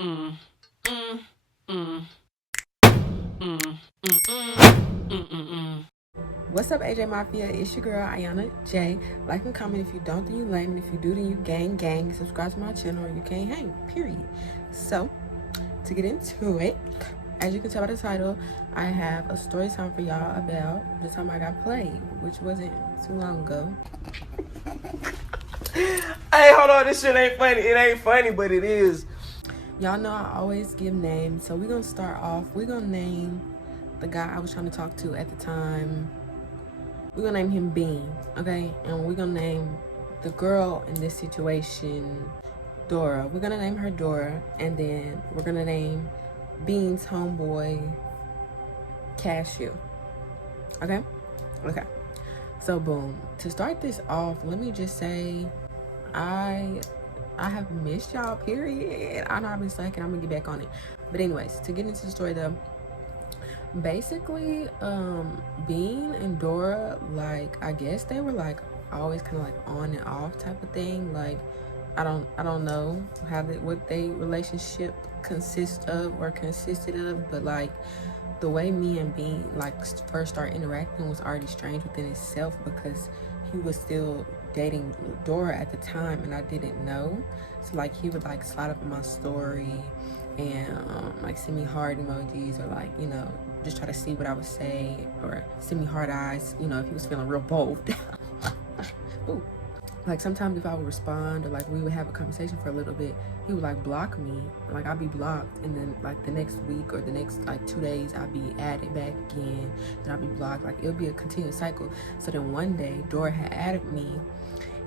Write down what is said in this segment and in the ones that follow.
Mm, mm, mm, mm, mm, mm, mm, mm. What's up, AJ Mafia? It's your girl, Ayana J. Like and comment if you don't, then you lame. And if you do, then you gang. Subscribe to my channel or you can't hang, period. So, to get into it, as you can tell by the title, I have a story time for y'all about the time I got played, which wasn't too long ago. Hey, hold on, this shit ain't funny. It ain't funny, but it is. Y'all know I always give names, so we're gonna start off. We're gonna name the guy I was trying to talk to at the time. We're gonna name him Bean, okay? And we're gonna name the girl in this situation Dora. We're gonna name her Dora, and then we're gonna name Bean's homeboy Cashew. Okay? Okay. So boom. To start this off, let me just say I have missed y'all, period. I know I've been slacking, I'm gonna get back on it. But anyways, to get into the story though, basically Bean and Dora, like, I guess they were like always kind of like on and off type of thing. Like, I don't know what they relationship consisted of, but like the way me and Bean like first started interacting was already strange within itself, because he was still dating Dora at the time and I didn't know. So like he would like slide up in my story and like send me heart emojis, or like, you know, just try to see what I would say, or send me heart eyes, you know, if he was feeling real bold. Ooh. Like sometimes if I would respond, or like we would have a conversation for a little bit, he would like block me. Like I'd be blocked, and then like the next week or the next like 2 days I'd be added back again, then I'd be blocked. Like it would be a continuous cycle. So then one day Dora had added me,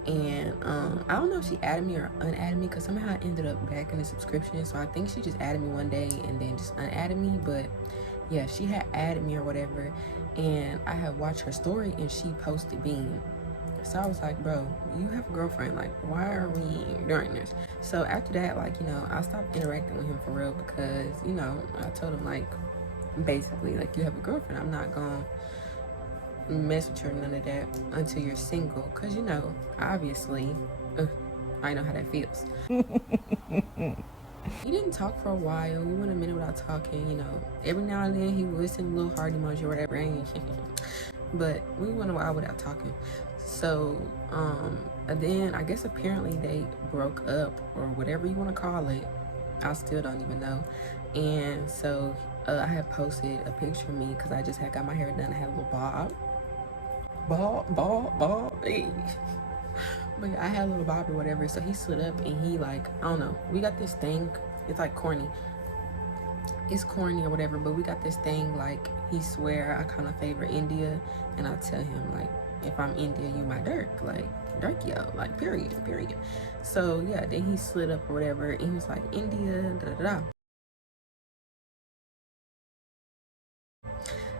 and I don't know if she added me or unadded me, because somehow I ended up back in the subscription. So I think she just added me one day and then just unadded me. But yeah, she had added me or whatever, and I had watched her story and she posted Bean. So I was like, bro, you have a girlfriend. Like, why are we doing this? So after that, like, you know, I stopped interacting with him for real, because, you know, I told him, like, basically, like, you have a girlfriend. I'm not going to mess with you or none of that until you're single. Because, you know, obviously, I know how that feels. He didn't talk for a while. We went a minute without talking, you know. Every now and then he would send a little heart emoji or whatever. But we went a while without talking. So then I guess apparently they broke up, or whatever you want to call it. I still don't even know. And so I had posted a picture of me, because I just had got my hair done. I had a little bob, hey. But I had a little bob or whatever. So he stood up and he, like, I don't know, we got this thing, it's like corny, it's corny or whatever, but we got this thing, like, he swear I kind of favor India, and I tell him, like, if I'm India, you my Dirk, like, Dirk, yo, like, period. So yeah, then he slid up or whatever, and he was like, India, da.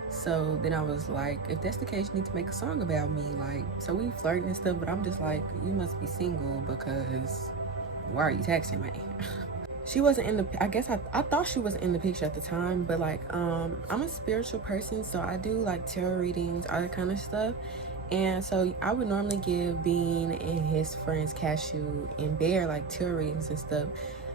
So then I was like, if that's the case, you need to make a song about me. Like, so we flirting and stuff, but I'm just like, you must be single, because why are you texting me? She wasn't in the, I guess I thought she was in the picture at the time, but like I'm a spiritual person, so I do like tarot readings, all that kind of stuff. And so I would normally give Bean and his friends Cashew and Bear like tarot readings and stuff,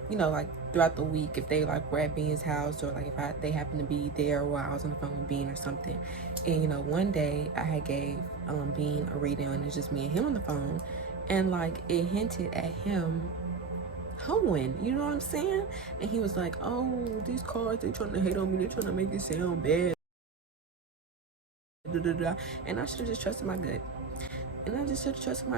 you know, like throughout the week, if they like were at Bean's house, or like if they happened to be there while I was on the phone with Bean or something. And you know, one day I had gave Bean a reading, and it's just me and him on the phone, and like it hinted at him hoeing, you know what I'm saying? And he was like, oh, these cards, they trying to hate on me, they trying to make it sound bad, da, da, da. And I should have just trusted my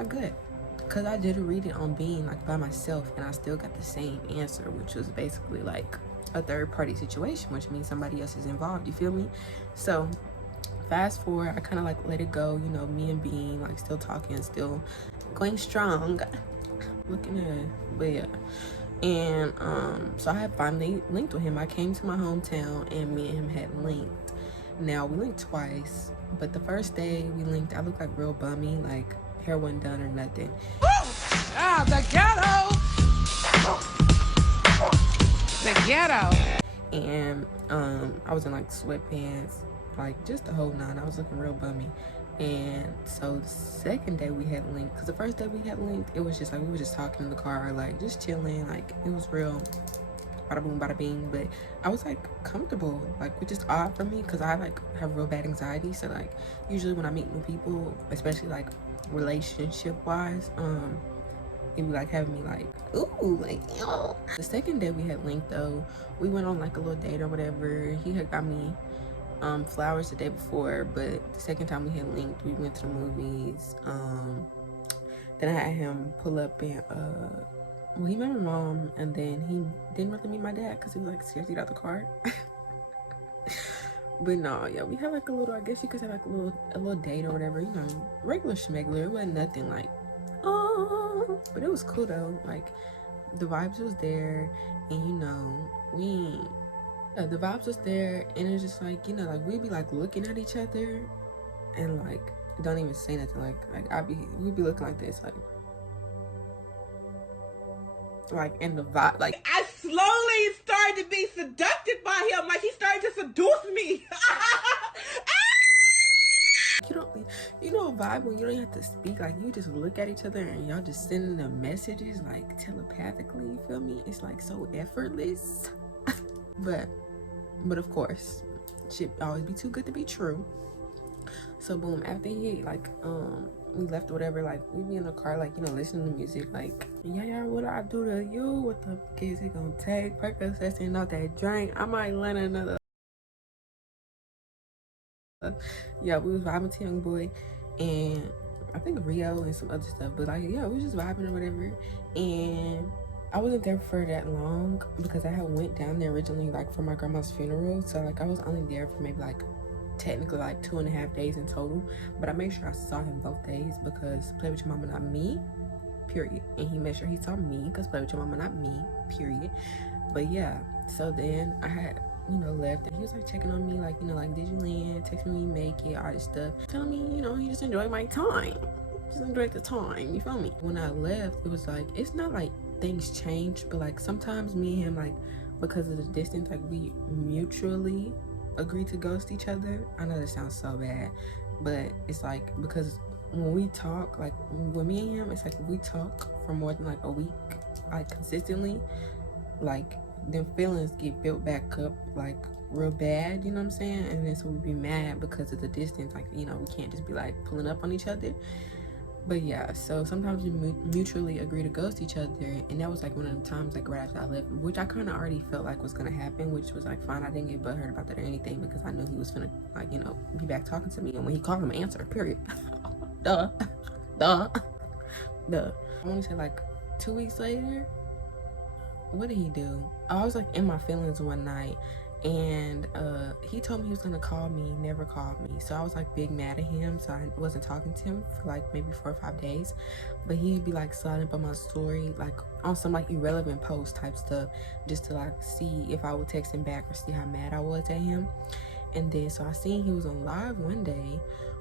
gut. Because I did a reading on Being like by myself, and I still got the same answer, which was basically like a third party situation, which means somebody else is involved, you feel me? So fast forward, I kind of like let it go, you know, me and Being like still talking, still going strong, looking at it, but yeah. And so I had finally linked with him. I came to my hometown and me and him had linked. Now we linked twice, but the first day we linked, I looked like real bummy, like hair wasn't done or nothing. Ah, the ghetto. And I was in like sweatpants, like just the whole nine. I was looking real bummy. And so the second day we had linked, because the first day we had linked, it was just like we were just talking in the car, like just chilling, like it was real bada boom, bada bing. But I was like comfortable, like, which is odd for me because I like have real bad anxiety. So like usually when I meet new people, especially like relationship wise, it be like having me like, ooh, like, yo. The second day we had linked though, we went on like a little date or whatever. He had got me flowers the day before, but the second time we had linked, we went to the movies. Then I had him pull up and well, he met my mom, and then he didn't really meet my dad because he was like scared to get out the car. But no, yeah, we had like a little, I guess you could say like a little date or whatever, you know, regular schmegler. It wasn't nothing like, oh, but it was cool though. Like the vibes was there, and you know, the vibes was there, and it's just like, you know, like we'd be like looking at each other, and like don't even say nothing. Like we'd be looking like this, like in the vibe, like I slowly started to be seduced by him, like he started to seduce me. you know a vibe when you don't have to speak, like you just look at each other and y'all just sending the messages like telepathically, you feel me? It's like so effortless. but of course, shit always be too good to be true. So boom, after he like we left or whatever, like we be in the car, like, you know, listening to music, like, yeah, what I do to you, what the fuck is it gonna take? Percocets and not that drink, I might learn another. Yeah, we was vibing to Young Boy and I think Rio and some other stuff, but like, yeah, we was just vibing or whatever. And I wasn't there for that long because I had went down there originally like for my grandma's funeral, so like I was only there for maybe like technically like 2.5 days in total, but I made sure I saw him both days because play with your mama not me, period. And he made sure he saw me because play with your mama not me, period. But yeah, so then I had, you know, left and he was like checking on me, like, you know, like, did you land, texting me, make it, all this stuff, telling me, you know, he just enjoyed my time, just enjoyed the time, you feel me? When I left, it was like, it's not like things changed, but like sometimes me and him, like, because of the distance, like we mutually agree to ghost each other. I know that sounds so bad, but it's like, because when we talk, like with me and him, it's like we talk for more than like a week, like consistently, like them feelings get built back up like real bad, you know what I'm saying? And then so we be mad because of the distance, like, you know, we can't just be like pulling up on each other. But yeah, so sometimes we mutually agree to ghost each other, and that was like one of the times like right after I left, which I kind of already felt like was gonna happen, which was like fine. I didn't get butthurt about that or anything because I knew he was gonna, like, you know, be back talking to me, and when he called him, answer, period. duh. I want to say like 2 weeks later, what did he do? I was like in my feelings one night, and he told me he was gonna call me, never called me. So I was like big mad at him, so I wasn't talking to him for like maybe 4 or 5 days. But he'd be like sliding up on my story, like on some like irrelevant post type stuff, just to like see if I would text him back or see how mad I was at him. And then so I seen he was on live one day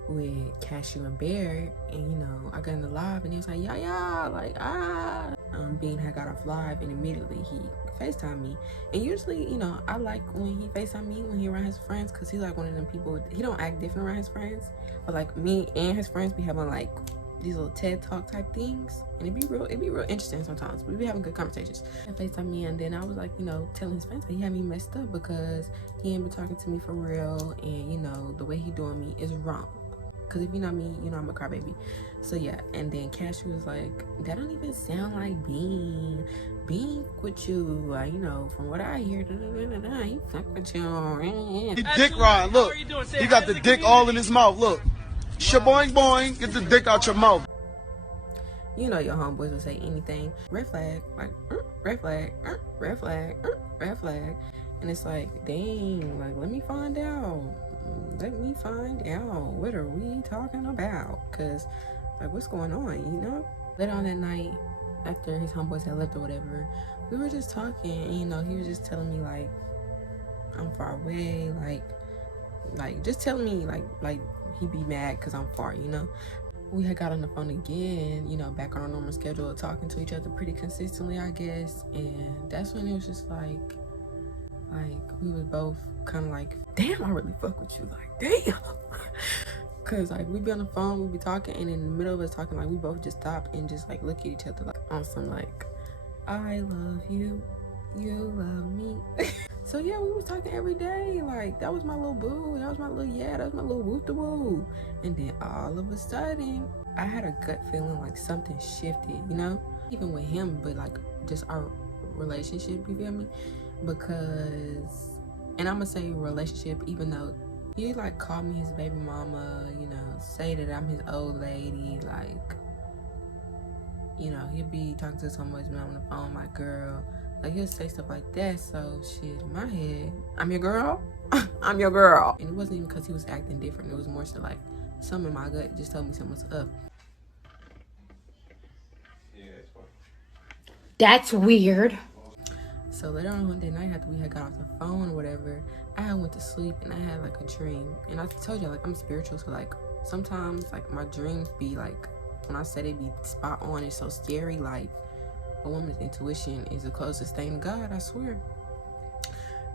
with Cashew and Bear, and you know, I got in the live and he was like, yeah, like, Bean had got off live, and immediately he FaceTime me. And usually, you know, I like when he FaceTime me when he around his friends, because he's like one of them people, he don't act different around his friends, but like me and his friends be having like these little TED talk type things, and it'd be real interesting sometimes. We be having good conversations. And FaceTime me, and then I was like, you know, telling his friends that he had me messed up because he ain't been talking to me for real, and you know, the way he doing me is wrong. Because if you know me, you know I'm a crybaby. So yeah, and then Cashew was like, that don't even sound like Bean with you, you know, from what I hear, he fuck with you. Dick riding, look. He got the dick all in his mouth, look. Shaboing boing, get the dick out your mouth. You know your homeboys will say anything. Red flag, like, red flag, red flag, red flag. And it's like, dang, like, let me find out. What are we talking about? Because, like, what's going on, you know? Later on that night, after his homeboys had left or whatever, we were just talking, and, you know, he was just telling me, like, I'm far away, like, just telling me, like, he'd be mad because I'm far, you know? We had got on the phone again, you know, back on our normal schedule, talking to each other pretty consistently, I guess, and that's when it was just like we was both kind of like, damn, I really fuck with you, like, damn. Cause like we be on the phone, we be talking, and in the middle of us talking, like we both just stop and just like look at each other like on some like, I love you, You love me. So yeah, we was talking every day. Like, that was my little boo. That was my little, yeah, that was my little woo the woo. And then all of a sudden, I had a gut feeling like something shifted, you know? Even with him, but like just our relationship, you feel me? Because, and I'm gonna say relationship, even though he like called me his baby mama, you know, say that I'm his old lady, like, you know, he'd be talking to someone who's been on the phone, my girl. Like, he'll say stuff like that. So, shit, in my head, I'm your girl. I'm your girl. And it wasn't even because he was acting different. It was more so like, something in my gut just told me something's up. That's weird. So later on one day night after we had got off the phone or whatever, I had went to sleep and I had like a dream. And I told you, like, I'm spiritual, so like sometimes like my dreams be like, when I said it be spot on, it's so scary. Like, a woman's intuition is the closest thing to God, I swear.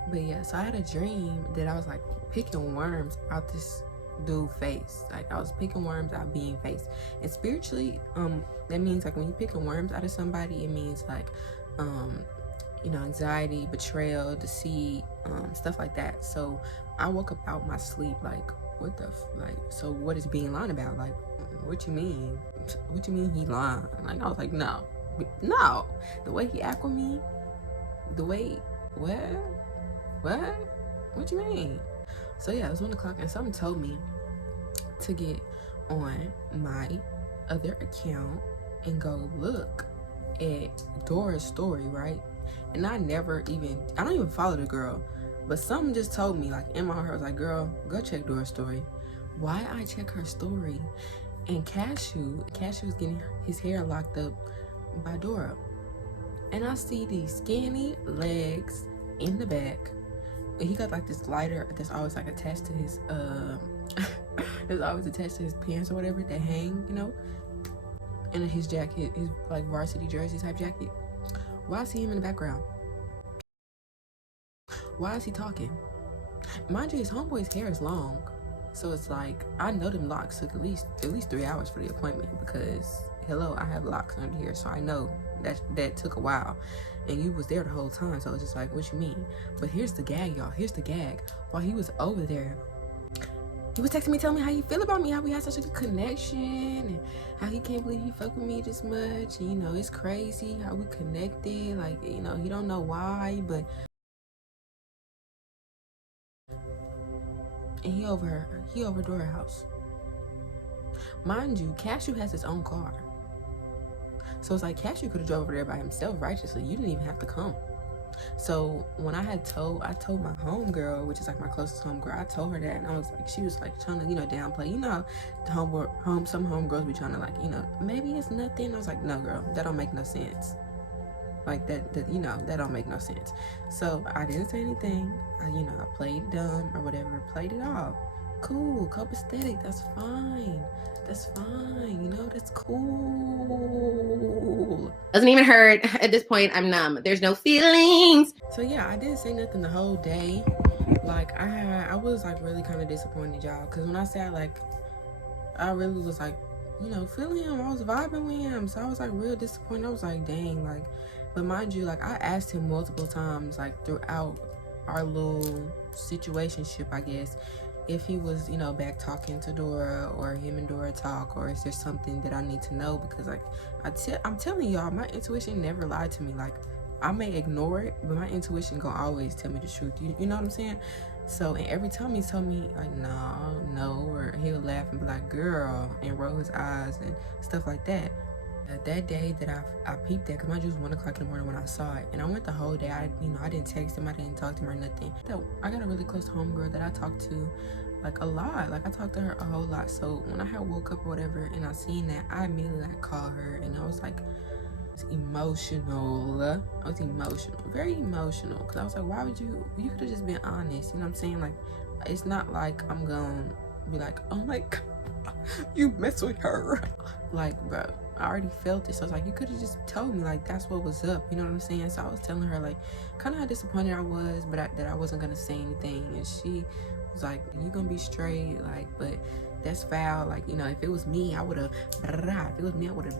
But yeah, so I had a dream that I was like picking worms out this dude face. Like, I was picking worms out being face. And spiritually, that means like when you picking worms out of somebody, it means like you know, anxiety, betrayal, deceit, stuff like that. So I woke up out my sleep like, what the like, so what is being lying about? Like, what you mean? What you mean he lying? Like, I was like, no, the way he act with me, the way, what you mean? So yeah, it was 1 o'clock and something told me to get on my other account and go look at Dora's story, right? And I don't even follow the girl, but something just told me, like, in my heart, I was like, girl, go check Dora's story. Why I check her story? And Cashew was getting his hair locked up by Dora. And I see these skinny legs in the back. And he got like this lighter that's always like attached to his that's always attached to his pants or whatever that hang, you know? And his jacket, his like varsity jersey type jacket. Why is he him in the background? Why is he talking? Mind you, his homeboy's hair is long. So it's like, I know them locks took at least 3 hours for the appointment, because hello, I have locks under here, so I know that took a while. And you was there the whole time, so it's just like, what you mean? But here's the gag, y'all. Here's the gag. While he was over there, he was texting me, telling me how he feel about me, how we had such a good connection, and how he can't believe he fuck with me this much. And, you know, it's crazy how we connected. Like, you know, he don't know why, but and he over Dora's house. Mind you, Cashew has his own car. So it's like, Cashew could have drove over there by himself righteously. You didn't even have to come. So when I told my homegirl, which is like my closest homegirl, I told her that, and I was like, she was like trying to, you know, downplay. You know, some homegirls be trying to, like, you know, maybe it's nothing. I was like, no, girl, that don't make no sense. Like, that you know, that don't make no sense. So I didn't say anything. You know, I played dumb or whatever, played it off. Cool, copacetic, that's fine. You know, that's cool. Doesn't even hurt. At this point, I'm numb. There's no feelings. So yeah, I didn't say nothing the whole day. Like, I was like really kind of disappointed, y'all, because when I said, like, I really was like, you know, feeling him, I was vibing with him, so I was like real disappointed. I was like, dang, like, but mind you, like, I asked him multiple times, like, throughout our little situationship, I guess, if he was, you know, back talking to Dora, or him and Dora talk, or is there something that I need to know? Because, like, I'm telling y'all, my intuition never lied to me. Like, I may ignore it, but my intuition gonna always tell me the truth. You know what I'm saying? So, and every time he told me, like, no, or he'll laugh and be like, girl, and roll his eyes and stuff like that. That day that I peeped that, because mine was 1 o'clock in the morning when I saw it, and I went the whole day. I didn't text him, I didn't talk to him or nothing. I got a really close homegirl that I talked to, like, a lot. Like, I talked to her a whole lot. So when I had woke up or whatever and I seen that, I immediately like called her, and I was like, emotional. Very emotional, because I was like, why would you could have just been honest, you know what I'm saying? Like, it's not like I'm gonna be like, oh my god, you mess with her. Like, bro, I already felt it. So I was like, you could have just told me, like, that's what was up, you know what I'm saying? So I was telling her, like, kind of how disappointed I was, but that I wasn't gonna say anything. And she was like, you gonna be straight, like, but that's foul. Like, you know, if it was me, I would have, if it was me, I would have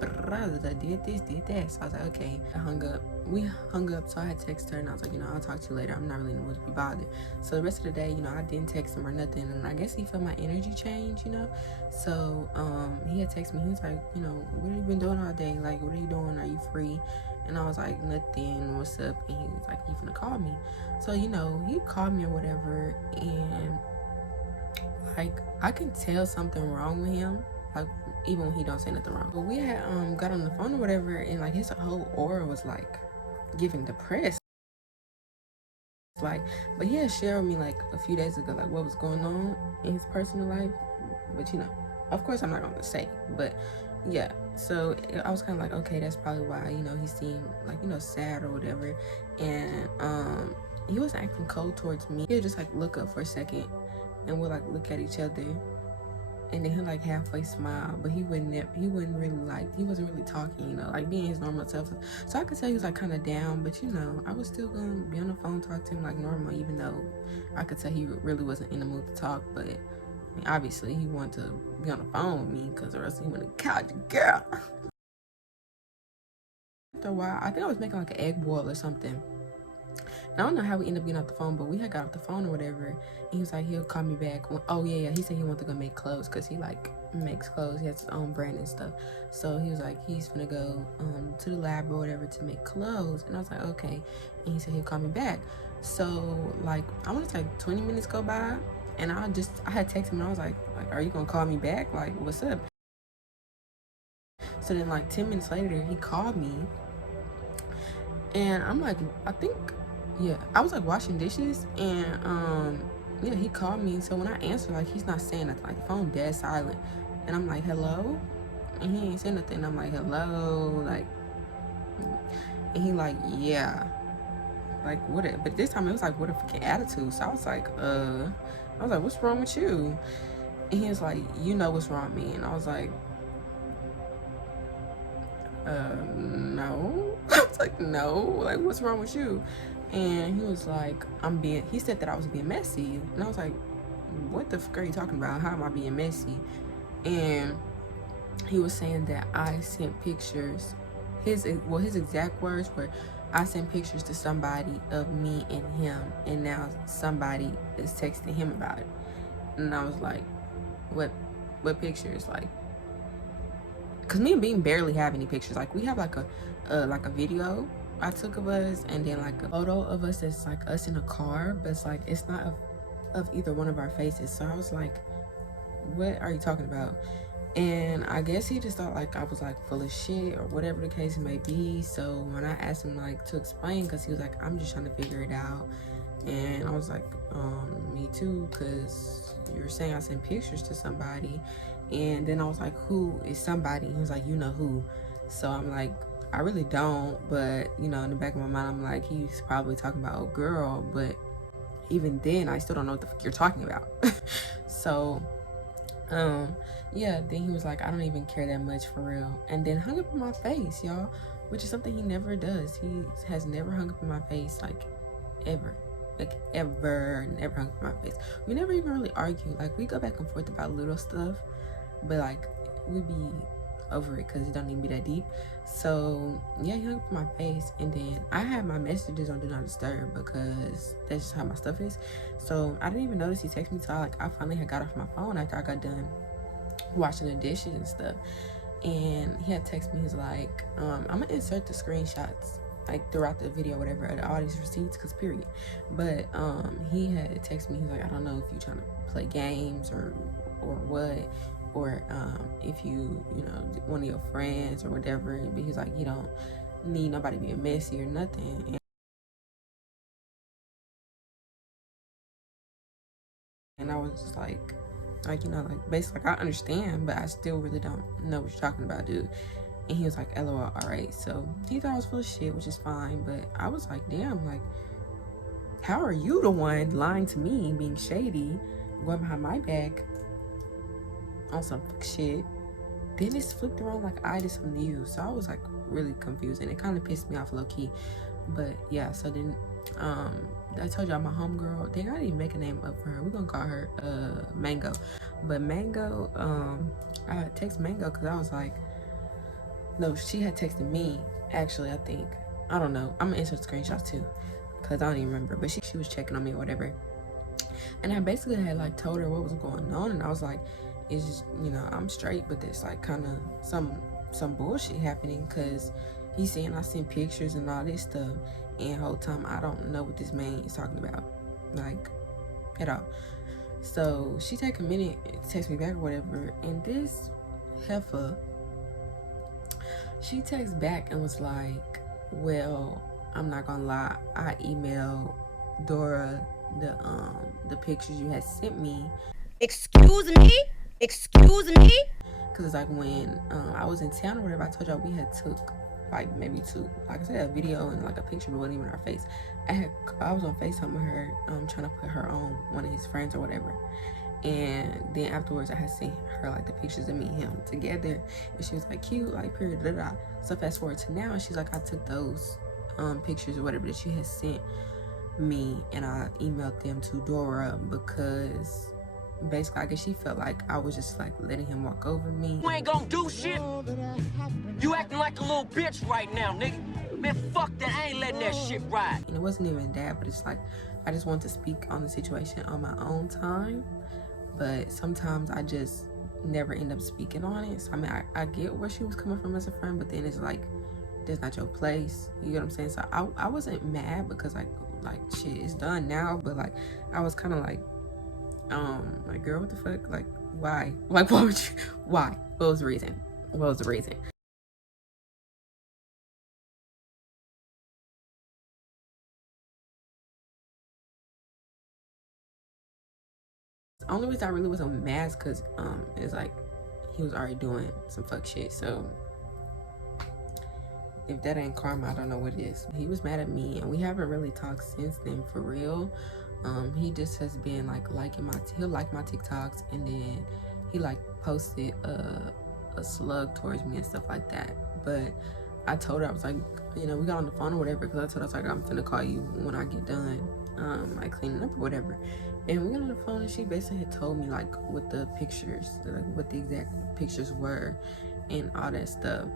did this, did that. So I was like, okay. I hung up. We hung up, so I had texted her, and I was like, you know, I'll talk to you later. I'm not really in the mood to be bothered. So the rest of the day, you know, I didn't text him or nothing, and I guess he felt my energy change, you know. So he had texted me. He was like, you know, what have you been doing all day? Like, what are you doing? Are you free? And I was like, nothing. What's up? And he was like, you finna call me? So, you know, he called me or whatever, and like, I can tell something wrong with him, like, even when he don't say nothing wrong. But we had got on the phone or whatever, and like his whole aura was like giving depressed. Like, but he had shared with me like a few days ago, like what was going on in his personal life. But you know, of course I'm not gonna say, but yeah. So I was kind of like, okay, that's probably why, you know, he seemed like, you know, sad or whatever. And he wasn't acting cold towards me. He would just like look up for a second, and we'll like look at each other, and then he'll like halfway smile, but he wasn't really like, he wasn't really talking, you know, like being his normal self. So I could tell he was like kind of down, but you know, I was still gonna be on the phone, talk to him like normal, even though I could tell he really wasn't in the mood to talk. But I mean, obviously he wanted to be on the phone with me, because or else he wouldn't couch girl. After a while, I think I was making like an egg boil or something. I don't know how we ended up getting off the phone, but we had got off the phone or whatever. And he was like, he'll call me back. Oh, yeah. He said he wanted to go make clothes, because he, like, makes clothes. He has his own brand and stuff. So he was like, he's gonna go to the lab or whatever to make clothes. And I was like, okay. And he said he'll call me back. So, like, I want to say like 20 minutes go by. And I had texted him, and I was like, are you gonna call me back? Like, what's up? So then, like, 10 minutes later, he called me. And I'm like, yeah, I was like washing dishes, and yeah, he called me. So when I answered, like, he's not saying nothing, like the phone dead silent, and I'm like, hello, and he ain't saying nothing. I'm like, hello, like, and he like, yeah, like what? But this time it was like, what a freaking attitude. So I was like, what's wrong with you? And he was like, you know what's wrong with me. And I was like, no. I was like, no, like, what's wrong with you? And he was like, he said that I was being messy. And I was like, what the fuck are you talking about? How am I being messy? And he was saying that I sent pictures. His exact words were, I sent pictures to somebody of me and him, and now somebody is texting him about it. And I was like, what pictures? Like, because me and Bean barely have any pictures. Like, we have like a video I took of us, and then like a photo of us that's like us in a car, but it's like, it's not of either one of our faces. So I was like, what are you talking about? And I guess he just thought like I was like full of shit or whatever the case may be. So when I asked him like to explain, because he was like, I'm just trying to figure it out. And I was like, me too, because you're saying I sent pictures to somebody. And then I was like, who is somebody? He was like, you know who. So I'm like, I really don't, but you know, in the back of my mind, I'm like, he's probably talking about a girl, but even then, I still don't know what the fuck you're talking about. So, yeah, then he was like, I don't even care that much for real. And then hung up in my face, y'all, which is something he never does. He has never hung up in my face, like, ever. Like, ever, never hung up in my face. We never even really argue. Like, we go back and forth about little stuff, but like, we be over it because it don't even be that deep. So yeah, he hung up in my face, and then I had my messages on do not disturb because that's just how my stuff is. So I didn't even notice he texted me till I finally had got off my phone after I got done washing the dishes and stuff. And he had texted me, he's like, I'm gonna insert the screenshots like throughout the video, whatever, all these receipts, because period. But he had texted me, he's like, I don't know if you trying to play games or what, or if you know, one of your friends or whatever. But he's like, you don't need nobody being messy or nothing. And I was just like, you know, like, basically, like, I understand, but I still really don't know what you're talking about, dude. And he was like, LOL, all right. So he thought I was full of shit, which is fine. But I was like, damn, like, how are you the one lying to me, being shady, going behind my back on some shit? Then it's flipped around like I did something to you. So I was like really confused, and it kind of pissed me off low key. But yeah, so then I told y'all my homegirl, dang, I didn't even make a name up for her. We're gonna call her Mango. But Mango, I had text Mango because I was like, no, she had texted me, actually, I think. I don't know. I'm gonna insert screenshots too, because I don't even remember. But she was checking on me or whatever. And I basically had like told her what was going on, and I was like, it's just, you know, I'm straight, but there's like kind of some bullshit happening, because he's saying I sent pictures and all this stuff, and whole time I don't know what this man is talking about, like, at all. So she take a minute to text me back or whatever, and this heifer, she texts back and was like, well, I'm not gonna lie, I emailed Dora the pictures you had sent me. Excuse me? Excuse me? Cause it's like when I was in town or whatever, I told y'all we had took like maybe two, like I said, a video and like a picture, but wasn't even our face. I was on FaceTime with her, trying to put her on one of his friends or whatever. And then afterwards, I had seen her like the pictures of me and him together, and she was like, cute, like period, da da. So fast forward to now, and she's like, I took those pictures or whatever that she had sent me, and I emailed them to Dora because basically I guess she felt like I was just like letting him walk over me. You ain't gonna do shit. You acting like a little bitch right now, nigga. Man, fuck that. I ain't letting that shit ride. And it wasn't even that, but it's like I just want to speak on the situation on my own time, but sometimes I just never end up speaking on it. So I mean, I get where she was coming from as a friend, but then it's like, that's not your place. You get what I'm saying? So I wasn't mad because like shit, it's done now, but like I was kind of like girl, what the fuck? Like, why? Like, why would you? Why? What was the reason? What was the reason? The only reason I really wasn't mad is because it's like he was already doing some fuck shit. So if that ain't karma, I don't know what it is. He was mad at me, and we haven't really talked since then for real. He just has been like liking he'll like my TikToks, and then he like posted a slug towards me and stuff like that. But I told her, I was like, you know, we got on the phone or whatever, because I told her, I was like, I'm finna call you when I get done like cleaning up or whatever. And we got on the phone, and she basically had told me like what the pictures, like what the exact pictures were and all that stuff.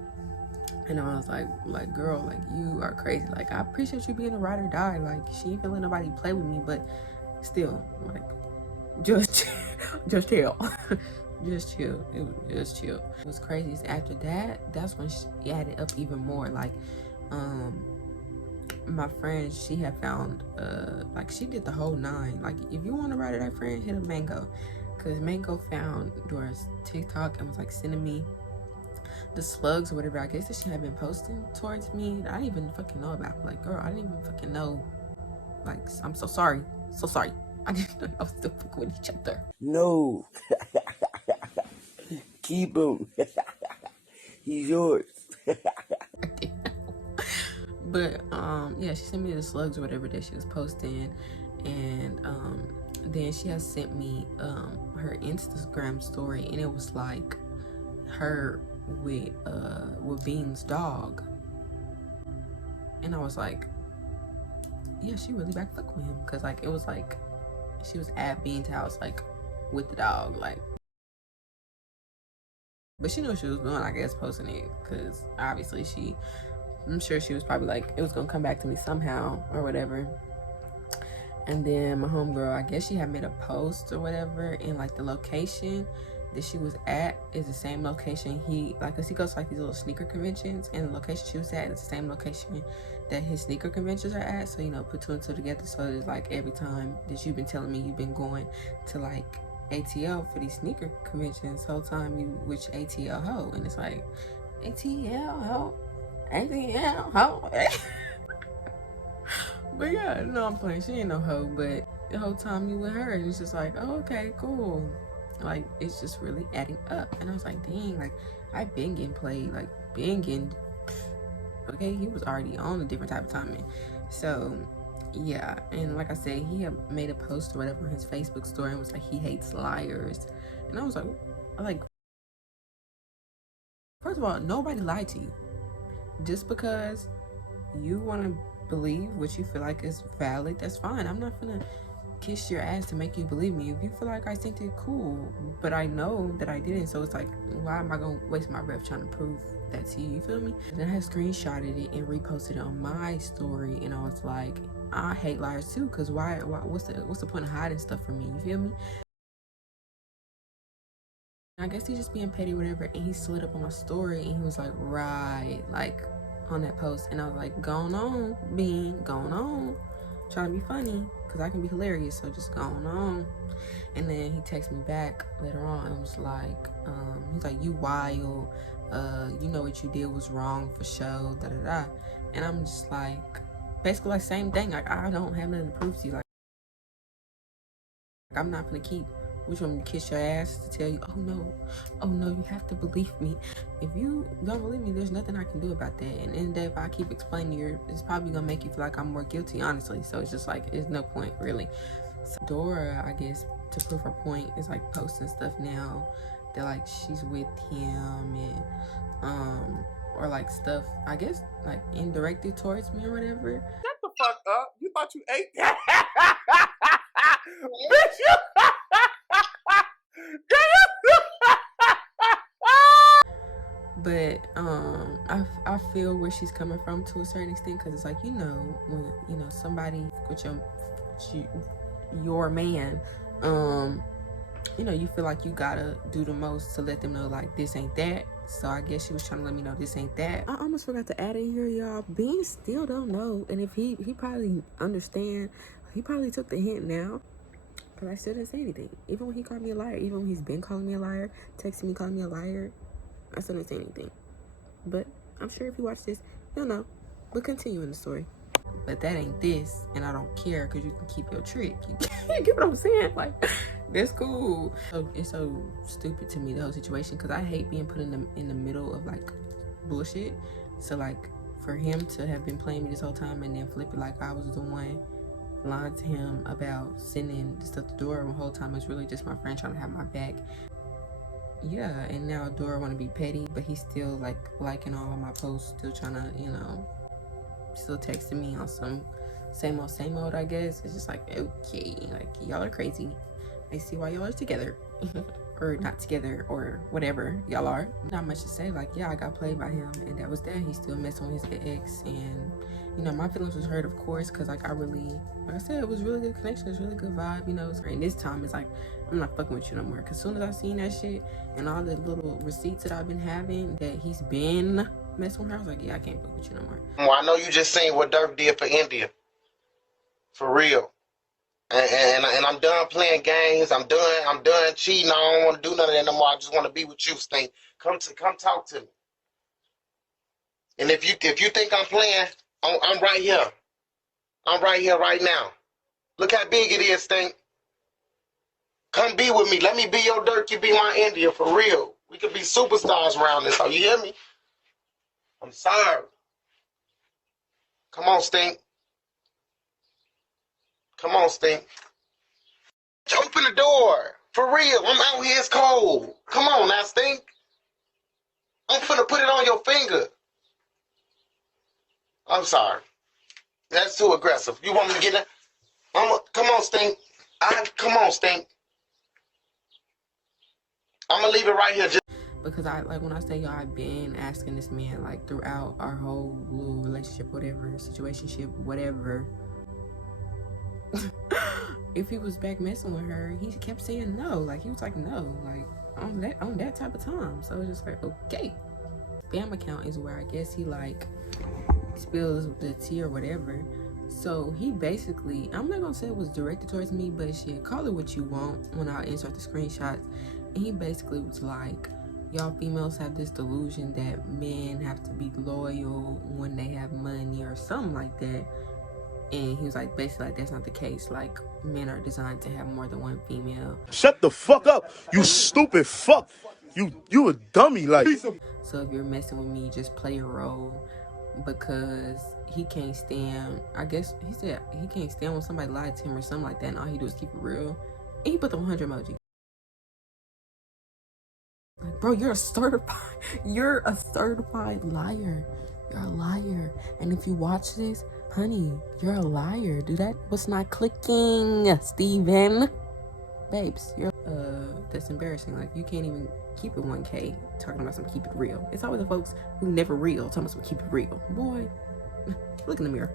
And I was like, girl, like, you are crazy. Like, I appreciate you being a ride or die. Like, she ain't let nobody play with me, but still, like, just chill. Just chill. Just chill. It was crazy. After that, that's when she added up even more. Like, my friend, she had found, like, she did the whole 9. Like, if you want to ride or die friend, hit a Mango. Because Mango found Dora's TikTok and was, like, sending me the slugs or whatever, I guess, that she had been posting towards me. I didn't even fucking know about. Like, girl, I didn't even fucking know. Like, I'm so sorry. So sorry. I didn't know I was still fucking with each other. No. Keep him. He's yours. But yeah, she sent me the slugs or whatever that she was posting, and then she has sent me her Instagram story, and it was like her with Bean's dog, and I was like, yeah, she really back fuck with him, because like it was like she was at Bean's house like with the dog, like, but she knew what she was doing, I guess, posting it, because obviously I'm sure she was probably like, it was gonna come back to me somehow or whatever. And then my homegirl, I guess she had made a post or whatever, and like the location that she was at is the same location cause he goes to like these little sneaker conventions, and the location she was at is the same location that his sneaker conventions are at. So, you know, put 2 and 2 together. So it's like every time that you've been telling me you've been going to like ATL for these sneaker conventions, the whole time you which ATL hoe, and it's like ATL hoe, ATL hoe. But yeah, no, I'm playing. She ain't no hoe, but the whole time you with her, and it's just like, oh, okay, cool. Like, it's just really adding up. And I was like, dang, like, I've been getting played, like, been getting, okay, he was already on a different type of timing. So, yeah, and like I said, he had made a post or whatever on his Facebook story and was like, he hates liars. And I was like, first of all, nobody lied to you. Just because you want to believe what you feel like is valid, that's fine. I'm not gonna kiss your ass to make you believe me. If you feel like I sent it, cool. But I know that I didn't, so it's like, why am I gonna waste my breath trying to prove that to you? You feel me? And then I had screenshotted it and reposted it on my story, and I was like, I hate liars too, cause why what's the point of hiding stuff from me? You feel me? I guess he's just being petty, whatever, and he slid up on my story and he was like, right, like on that post, and I was like, going on, Bean, going on, trying to be funny, cause I can be hilarious, so just going on. And then he texted me back later on and was like, he's like, you wild, you know what you did was wrong for sure, da da da. And I'm just like, basically like same thing, like I don't have nothing to prove to you, like I'm not gonna keep, which one to kiss your ass to tell you, oh no, you have to believe me. If you don't believe me, there's nothing I can do about that. And in the day, if I keep explaining you, it's probably gonna make you feel like I'm more guilty, honestly. So it's just like, there's no point really. So Dora, I guess, to prove her point, is like posting stuff now that like she's with him, and or like stuff, I guess, like indirected towards me or whatever. Shut the fuck up. You thought you ate that? Bitch, you. But I feel where she's coming from to a certain extent, because it's like, you know, when somebody with your man, you know, you feel like you gotta do the most to let them know like this ain't that. So I guess she was trying to let me know this ain't that. I almost forgot to add in here, y'all, Bean still don't know, and if he probably understand, he probably took the hint now. But I still didn't say anything. Even when he called me a liar, even when he's been calling me a liar, texting me calling me a liar, I still didn't say anything. But I'm sure if you watch this, you'll know. We'll continue in the story. But that ain't this, and I don't care, because you can keep your trick. You get what I'm saying? Like, that's cool. So it's so stupid to me, the whole situation, because I hate being put in the middle of like bullshit. So like, for him to have been playing me this whole time and then flip it like I was the one lying to him about sending the stuff to Dora the whole time, it's really just my friend trying to have my back. Yeah, and now Dora want to be petty, but he's still like liking all of my posts, still trying to, you know, still texting me on some same old, I guess. It's just like, okay, like y'all are crazy. I see why y'all are together. Or not together, or whatever y'all are. Not much to say. Like, yeah, I got played by him, and that was that. He's still messing with his ex, and you know, my feelings was hurt, of course, because like I really, like I said, it was really good connection, it was really good vibe, you know. And this time it's like, I'm not fucking with you no more, because as soon as I seen that shit and all the little receipts that I've been having that he's been messing with her, I was like, yeah, I can't fuck with you no more. Well, I know you just seen what Dirk did for India. For real. And I'm done playing games. I'm done cheating. I don't want to do none of that no more. I just want to be with you, Stink. Come talk to me. And if you think I'm playing, I'm right here. I'm right here right now. Look how big it is, Stink. Come be with me. Let me be your Dirk. You be my India, for real. We could be superstars around this. You hear me? I'm sorry. Come on, Stink. Come on, Stink. Open the door. For real. I'm out here. It's cold. Come on now, Stink. I'm finna put it on your finger. I'm sorry. That's too aggressive. You want me to get it? Come on, Stink. Come on, Stink. I'm gonna leave it right here. Because I, like, when I say y'all, I've been asking this man like throughout our whole little relationship, whatever, situationship, whatever. If he was back messing with her, he kept saying no. Like, he was like, no, like on that type of time. So it's just like, okay. Spam account is where I guess he like spills the tea or whatever. So he basically, I'm not gonna say it was directed towards me, but shit, call it what you want when I insert the screenshots. And he basically was like, y'all females have this delusion that men have to be loyal when they have money or something like that. And he was like, basically, like, that's not the case. Like, men are designed to have more than one female. Shut the fuck up, you stupid fuck. You a dummy, like. So if you're messing with me, just play your role, because he can't stand, I guess he said he can't stand when somebody lied to him or something like that, and all he do is keep it real. And he put the 100 emoji. Like, bro, you're a certified liar. You're a liar. And if you watch this, honey, you're a liar. Do that was not clicking, Steven. Babes, you're that's embarrassing. Like, you can't even keep it 1K talking about some keep it real. It's always the folks who never real talking about some keep it real. Boy, look in the mirror.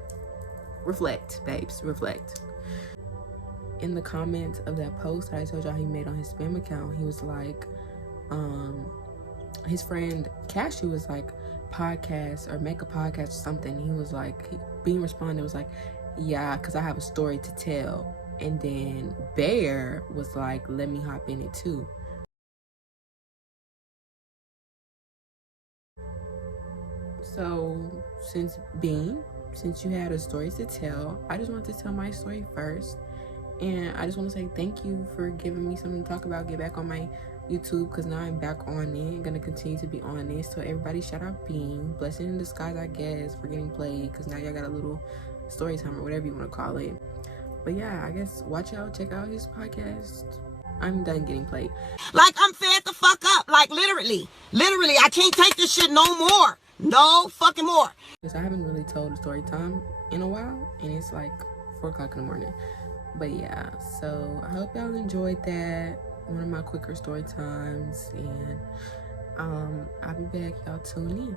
Reflect, babes, reflect. In the comments of that post that I told y'all he made on his spam account, he was like, his friend Cashew was like, podcast or make a podcast or something. He was like, Bean responded was like, yeah, because I have a story to tell. And then Bear was like, let me hop in it too. So since you had a story to tell, I just wanted to tell my story first. And I just want to say thank you for giving me something to talk about. Get back on my YouTube, because now I'm back on it. I'm going to continue to be on it. So everybody shout out Bean. Blessing in disguise, I guess, for getting played, because now y'all got a little story time or whatever you want to call it. But yeah, I guess watch out, check out his podcast. I'm done getting played. Like, I'm fed the fuck up. Like, literally, I can't take this shit no more. No fucking more. Because I haven't really told a story time in a while, and it's like 4 o'clock in the morning. But yeah, so I hope y'all enjoyed that. One of my quicker story times, and I'll be back. Y'all tune in.